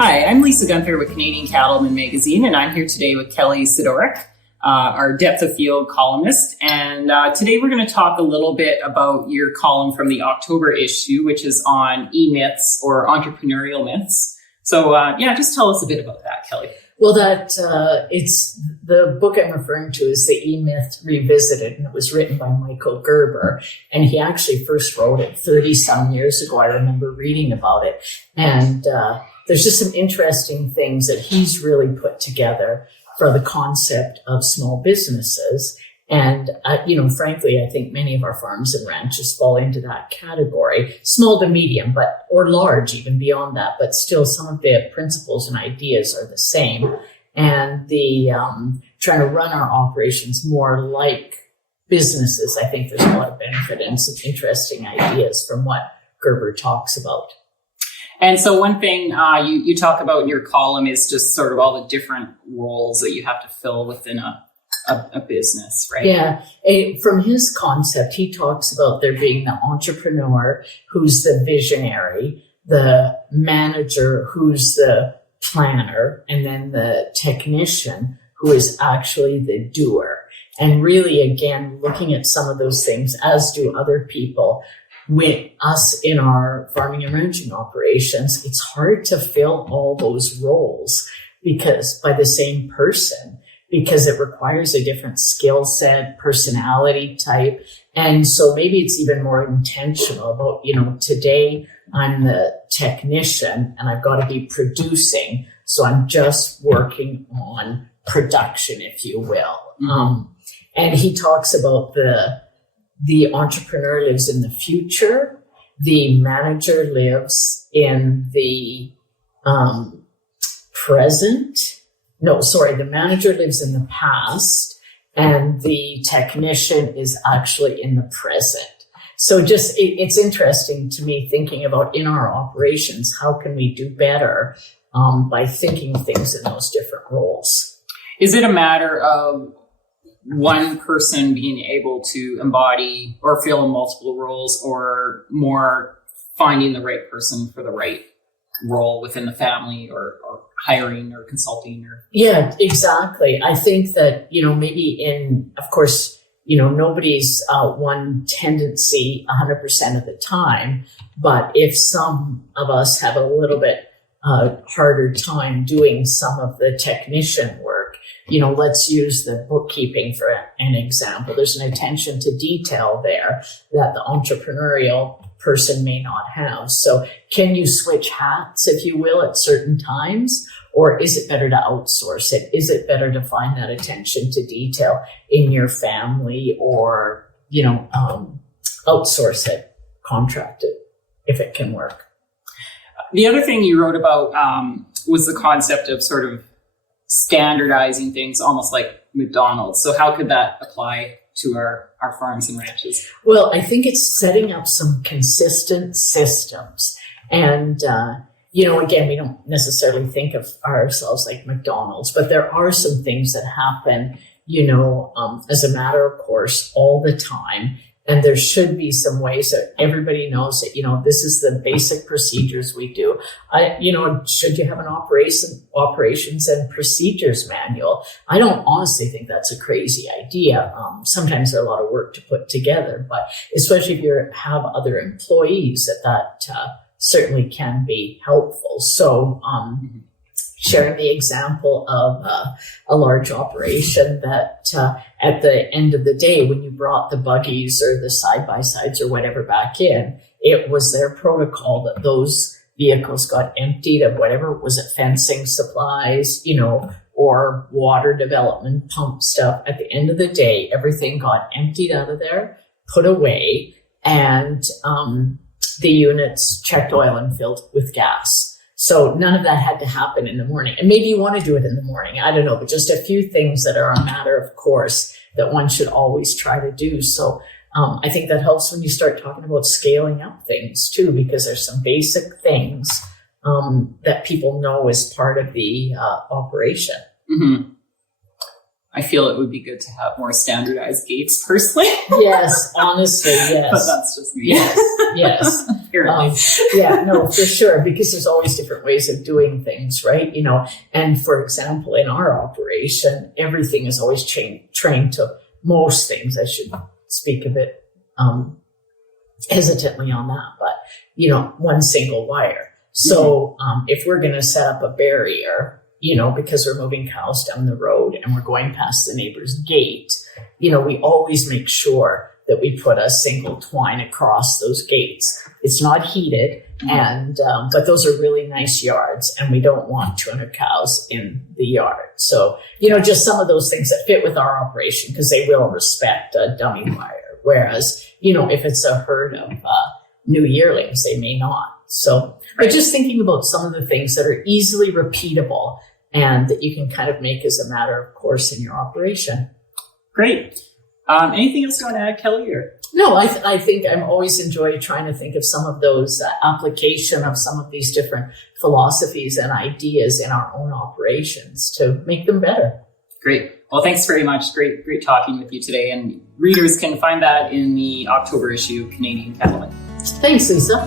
Hi, I'm Lisa Gunther with Canadian Cattleman Magazine, and I'm here today with Kelly Sidoric, our Depth of Field columnist. And today we're going to talk a little bit about your column from the October issue, which is on e-myths or entrepreneurial myths. So just tell us a bit about that, Kelly. Well, it's the book I'm referring to is the E-Myth Revisited, and it was written by Michael Gerber. And he actually first wrote it 30-some years ago. I remember reading about it. And there's just some interesting things that he's really put together for the concept of small businesses. And, frankly, I think many of our farms and ranches fall into that category, small to medium, or large, even beyond that. But still, some of the principles and ideas are the same. And the trying to run our operations more like businesses, I think there's a lot of benefit and some interesting ideas from what Gerber talks about. And so one thing you talk about in your column is just sort of all the different roles that you have to fill within a business, right? Yeah. From his concept, he talks about there being the entrepreneur who's the visionary, the manager who's the planner, and then the technician who is actually the doer. And really, again, looking at some of those things, as do other people, with us in our farming and ranching operations, it's hard to fill all those roles by the same person, because it requires a different skill set, personality type. And so maybe it's even more intentional about, today I'm the technician and I've got to be producing. So I'm just working on production, if you will. Mm-hmm. And he talks about the entrepreneur lives in the future, the manager lives in the present. The manager lives in the past, and the technician is actually in the present. So it's interesting to me thinking about in our operations, how can we do better by thinking of things in those different roles? Is it a matter of one person being able to embody or fill multiple roles, or more finding the right person for the right role within the family, or hiring or consulting? Yeah, exactly. I think that, maybe of course, nobody's one tendency 100% of the time, but if some of us have a little bit harder time doing some of the technician work, let's use the bookkeeping for an example. There's an attention to detail there that the entrepreneurial person may not have. So can you switch hats, if you will, at certain times? Or is it better to outsource it? Is it better to find that attention to detail in your family, or, outsource it, contract it, if it can work? The other thing you wrote about was the concept of sort of standardizing things, almost like McDonald's. So how could that apply to our farms and ranches? Well, I think it's setting up some consistent systems. And, again, we don't necessarily think of ourselves like McDonald's, but there are some things that happen, as a matter of course, all the time. And there should be some ways that everybody knows that, this is the basic procedures we do. Should you have an operations and procedures manual? I don't honestly think that's a crazy idea. Sometimes there's a lot of work to put together, but especially if you have other employees, that certainly can be helpful. So, sharing the example of a large operation that at the end of the day, when you brought the buggies or the side-by-sides or whatever back in, it was their protocol that those vehicles got emptied of whatever, was it fencing supplies, or water development pump stuff. At the end of the day, everything got emptied out of there, put away, and the units checked oil and filled with gas. So none of that had to happen in the morning. And maybe you want to do it in the morning. I don't know, but just a few things that are a matter of course that one should always try to do. So I think that helps when you start talking about scaling up things too, because there's some basic things that people know as part of the operation. Mm-hmm. I feel it would be good to have more standardized gates personally. Yes, honestly, yes. But that's just me. Yes. Yeah, no, for sure, because there's always different ways of doing things, right? And for example, in our operation, everything is always trained to most things. I should speak a bit hesitantly on that, but one single wire. So if we're going to set up a barrier, because we're moving cows down the road and we're going past the neighbor's gate, we always make sure that we put a single twine across those gates. It's not heated, but those are really nice yards, and we don't want 200 cows in the yard. So, just some of those things that fit with our operation, because they will respect a dummy wire. Whereas, if it's a herd of new yearlings, they may not. So, but just thinking about some of the things that are easily repeatable and that you can kind of make as a matter of course in your operation. Great. Anything else you want to add, Kelly? Or? No, I think I'm always enjoy trying to think of some of those application of some of these different philosophies and ideas in our own operations to make them better. Great. Well, thanks very much. Great talking with you today. And readers can find that in the October issue of Canadian Cattleman. Thanks, Lisa.